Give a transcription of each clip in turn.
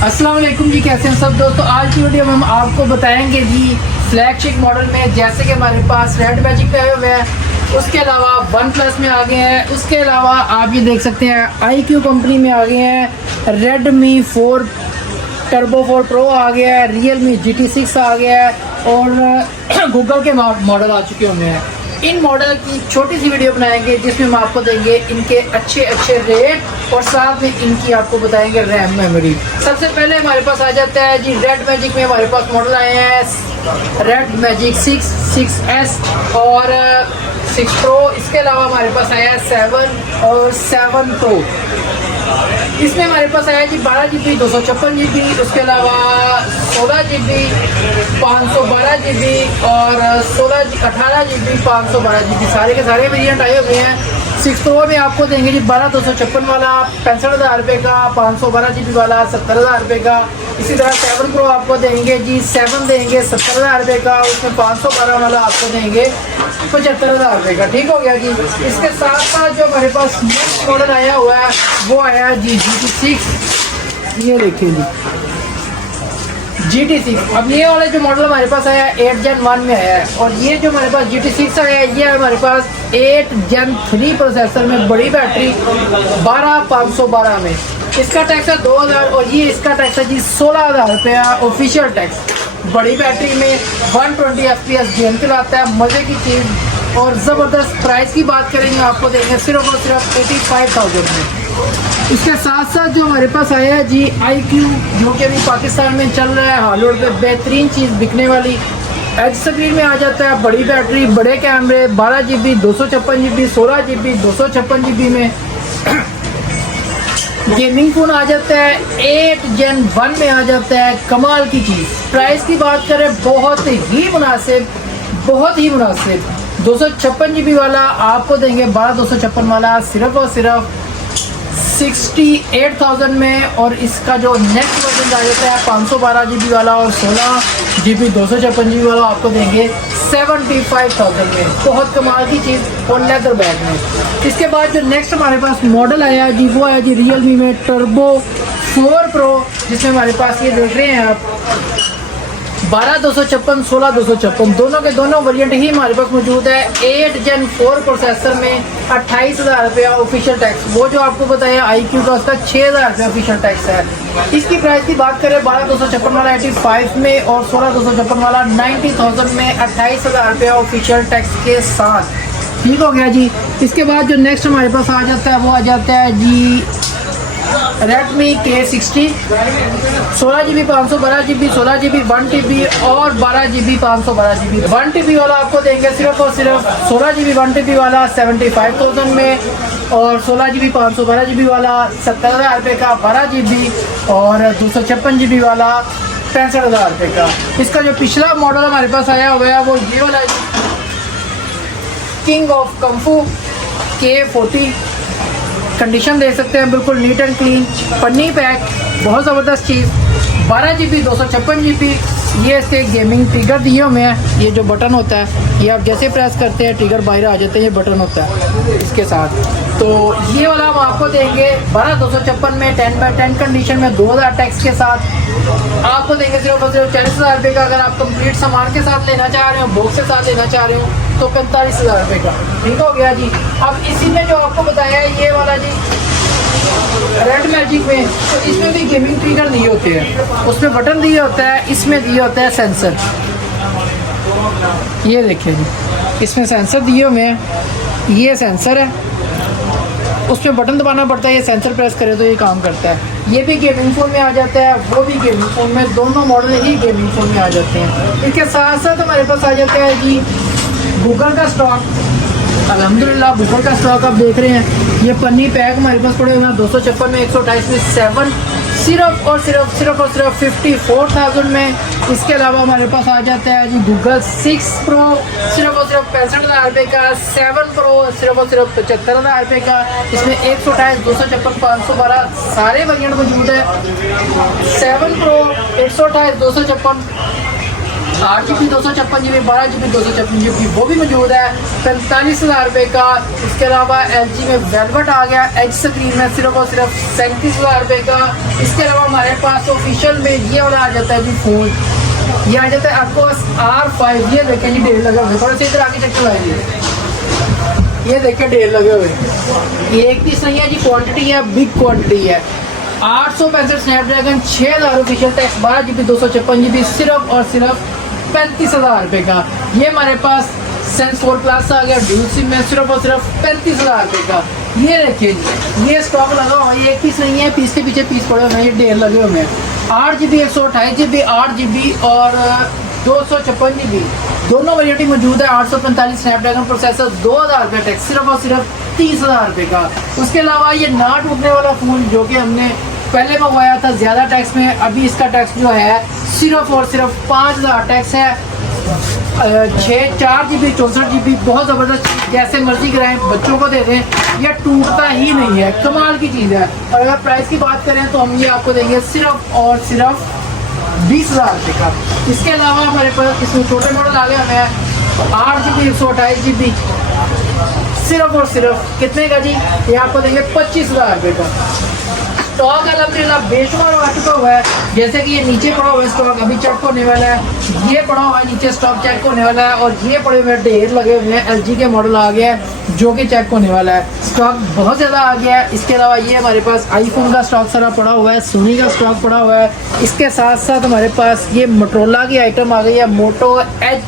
अस्सलाम वालेकुम जी, कैसे हैं सब दोस्तों। आज की वीडियो में हम आपको बताएंगे जी फ्लैगशिप मॉडल में, जैसे कि हमारे पास रेड मैजिक पे आए हुए हैं, उसके अलावा वन प्लस में आ गए हैं, उसके अलावा आप ये देख सकते हैं iQOO कंपनी में आ गए हैं, Redmi 4 टर्बो 4 प्रो आ गया है, Realme GT6 आ गया है और गूगल के मॉडल आ चुके होंगे हैं। इन मॉडल की छोटी सी वीडियो बनाएंगे जिसमें हम आपको देंगे इनके अच्छे अच्छे रेट और साथ में इनकी आपको बताएंगे रैम मेमोरी। सबसे पहले हमारे पास आ जाता है जी रेड मैजिक में हमारे पास मॉडल आए हैं रेड मैजिक 6, 6S और 6 प्रो। इसके अलावा हमारे पास आया है 7 और 7 प्रो। इसमें हमारे पास आया जी 12GB 256GB, उसके अलावा 16GB 512GB और 18GB 512GB, सारे के सारे वेरिएंट आए हुए हैं। 6 प्रो में आपको देंगे जी 12,256 वाला 65,000 रुपये का, 512GB वाला 70,000 रुपये का। इसी तरह 7 प्रो आपको देंगे जी 7 देंगे 70,000 रुपये का, उसमें 512 वाला आपको देंगे 75,000 रुपये का। ठीक हो गया जी। इसके साथ साथ जो हमारे पास नेक्स्ट मॉडल आया हुआ है वो आया है जी GT6। ये देखिए जी GT6। अब ये वाले जो मॉडल हमारे पास आया है 8 Gen 1 में आया है और ये जो हमारे पास GT6 आया है ये हमारे पास 8 Gen 3 प्रोसेसर में, बड़ी बैटरी 12,512 में। इसका टैक्स है 2,000 और ये इसका टैक्स है जी 16,000 रुपया ऑफिशियल टैक्स। बड़ी बैटरी में 120 FPS गेम चलाता है, मज़े की चीज़। और ज़बरदस्त प्राइस की बात करेंगे आपको देंगे सिर्फ और सिर्फ 85,000 में। इसके साथ साथ जो हमारे पास आया है जी iQOO, जो कि अभी पाकिस्तान में चल रहा है हॉलीवुड पे बेहतरीन चीज़ बिकने वाली। एच स्क्रीन में आ जाता है, बड़ी बैटरी, बड़े कैमरे, 12GB 256GB, 16GB 256GB में। गेमिंग फ़ोन आ जाता है 8 Gen 1 में आ जाता है, कमाल की चीज़। प्राइस की बात करें बहुत ही मुनासिब, बहुत ही मुनासिब। 256GB वाला आपको देंगे 12,256 वाला सिर्फ और सिर्फ 68,000 में। और इसका जो नेक्स्ट वर्जन आ जाता है 512GB वाला और 16GB 256GB वाला आपको देंगे 75,000 में। बहुत कमाल की चीज़ और लेदर बैग में। इसके बाद जो नेक्स्ट हमारे पास मॉडल आया जी वो आया जी Realme में टर्बो 4 प्रो, जिसमें हमारे पास ये देख रहे हैं आप 12,256, 16,256 दोनों के दोनों वेरिएंट ही हमारे पास मौजूद है। 8 Gen 4 प्रोसेसर में 28,000 रुपया ऑफिशियल टैक्स। वो जो आपको बताया iQOO का उसका 6,000 रुपया ऑफिशियल टैक्स है। इसकी प्राइस की बात करें 12,256 वाला 85 में और 16,256 वाला 90,000 में, 28,000 रुपया ऑफिशियल टैक्स के साथ। ठीक हो गया जी। इसके बाद जो नेक्स्ट हमारे पास आ जाता है वो आ जाता है जी Redmi K60 16GB 512GB, 16GB 1TB और 12GB 512GB। 1TB वाला आपको देंगे सिर्फ और सिर्फ 16GB 1TB वाला 75,000 में और 16GB 512GB वाला 70,000 रुपये का, 12GB और 256GB वाला 65,000 रुपये का। इसका जो पिछला मॉडल हमारे पास आया हुआ है वो ये वाला king of kung fu K40। Condition दे सकते हैं बिल्कुल नीट एंड क्लीन, पन्नी पैक, बहुत ज़बरदस्त चीज़। 12GB 256GB। ये इसके गेमिंग ट्रिगर दिए हुए हैं। ये जो बटन होता है ये आप जैसे प्रेस करते हैं ट्रिगर बाहर आ जाते हैं, ये बटन होता है इसके साथ। तो ये वाला हम आपको देंगे 12,256 में 10x10 कंडीशन में 2,000 टैक्स के साथ आपको देंगे सिर्फ और सिर्फ 40,000 रुपये का। अगर आप कंप्लीट सामान के साथ लेना चाह रहे हो, बॉक्स के साथ लेना चाह रहे हो तो 45,000 रुपये का। ठीक हो गया जी। अब इसी में जो आपको बताया है ये वाला जी रेड मैजिक में, तो इसमें भी गेमिंग ट्रिगर दिए होते हैं, उसमें बटन दिया होता है, इसमें दिया होता है सेंसर। ये देखिए जी इसमें सेंसर दिए हुए हैं, ये सेंसर है, उसमें बटन दबाना पड़ता है, ये सेंसर प्रेस करे तो ये काम करता है। ये भी गेमिंग फ़ोन में आ जाता है, वो भी गेमिंग फ़ोन में, दोनों मॉडल ही गेमिंग फ़ोन में आ जाते हैं। इसके साथ साथ हमारे पास आ जाता है जी गूगल का स्टॉक। अल्हम्दुलिल्लाह गूगल का स्टॉक आप देख रहे हैं। ये पन्नी पैक हमारे पास पड़े हुए हैं 256 में, 128 में 7 सिर्फ और सिर्फ 54,000 में। इसके अलावा हमारे पास आ जाता है जी गूगल 6 प्रो सिर्फ और सिर्फ 65,000 रुपये का, 7 प्रो सिर्फ और सिर्फ 75,000 रुपये का। इसमें 128, 256, 512 सारे वेरिएंट मौजूद है। 7 pro 128, 256 8GB 256GB 12GB 256GB वो भी मौजूद है 45,000 रुपये का। उसके अलावा LG में वेलवेट आ गया एच स्क्रीन में सिर्फ और सिर्फ 37,000 रुपये का। इसके अलावा हमारे पास ऑफिशियल में ये वाला आ जाता है जी फ़ोन, ये आ जाता है आपको R5। ये देखें जी ढेर लगे हुए, थोड़ा सा इधर आगे चेक करवाइए। ये देखें ढेर लगे हुए, ये एक पीस नहीं है जी, क्वांटिटी है, बिग क्वांटिटी है। 865 Snapdragon 6000 official tax 12GB 256GB सिर्फ और सिर्फ 35,000 रुपये का। ये हमारे पास सेंस 4 प्लस आ गया ड्यूल सिम में सिर्फ और सिर्फ 35,000 रुपये का। ये देखिए ये स्टॉक लगा हुआ है, ये एक पीस नहीं है, पीस के पीछे पीस पड़े हुए हैं, ये ढेर लगे हुए हैं। 8GB 128GB 8GB और 256GB दोनों वेरिएटी मौजूद है। 845 स्नैपड्रैगन प्रोसेसर 2000 रुपये टैक्स सिर्फ और सिर्फ 30,000 रुपये का। उसके अलावा ये ना टूटने वाला फ़ोन जो कि हमने पहले मंगवाया था ज़्यादा टैक्स में, अभी इसका टैक्स जो है सिर्फ और सिर्फ 5,000 टैक्स है। 4GB 64GB बहुत ज़बरदस्त, जैसे मर्जी कराएं बच्चों को दे दें, ये टूटता ही नहीं है, कमाल की चीज़ है। और अगर प्राइस की बात करें तो हम ये आपको देंगे सिर्फ और सिर्फ 20,000 रुपये का। इसके अलावा हमारे पास इसमें छोटे मॉडल आ गए हैं 8GB 128GB सिर्फ और सिर्फ कितने का जी, ये आपको देंगे 25,000 रुपये का। स्टॉक अल्हम्दुलिल्लाह बेशुमार आ चुका हुआ है, जैसे कि ये नीचे पड़ा हुआ है स्टॉक अभी चेक होने वाला है, ये पड़ा हुआ है नीचे स्टॉक चेक होने वाला है, और ये पड़े हुए ढेर लगे हुए हैं LG के मॉडल आ गया है जो कि चेक होने वाला है। स्टॉक बहुत ज़्यादा आ गया है। इसके अलावा ये हमारे पास आईफोन का स्टॉक सारा पड़ा हुआ है, सोनी का स्टॉक पड़ा हुआ है। इसके साथ साथ हमारे पास ये मोटोरोला की आइटम आ गई है, मोटो H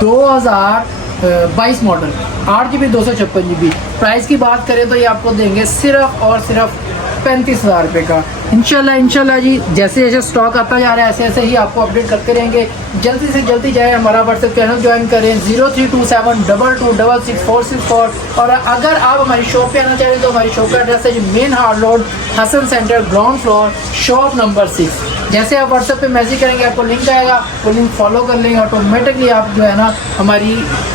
2022 model 8GB 256GB। Price की बात करें तो ये आपको देंगे सिर्फ और सिर्फ 35,000 रुपये का। इंशाल्लाह जी जैसे जैसे स्टॉक आता जा रहा है ऐसे ऐसे ही आपको अपडेट करते रहेंगे। जल्दी से जल्दी जाए हमारा व्हाट्सएप चैनल ज्वाइन करें 0327226464। और अगर आप हमारी शॉप पे आना चाहें तो हमारी शॉप का एड्रेस है main hard road Hasan centre ground floor shop number 6। जैसे आप व्हाट्सएप पे मैसेज करेंगे आपको लिंक आएगा, वो लिंक फॉलो कर लेंगे, ऑटोमेटिकली आप जो है ना हमारी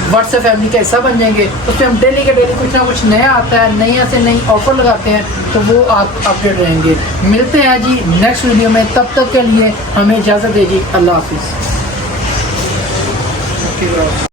व्हाट्सएप फैमिली का हिस्सा बन जाएंगे। उस पर हम डेली के डेली कुछ ना कुछ नया आता है, नया से नई ऑफर लगाते हैं, तो वो आप अपडेट रहेंगे। मिलते हैं जी नेक्स्ट वीडियो में, तब तक के लिए हमें इजाज़त दीजिए। अल्लाह हाफिज़।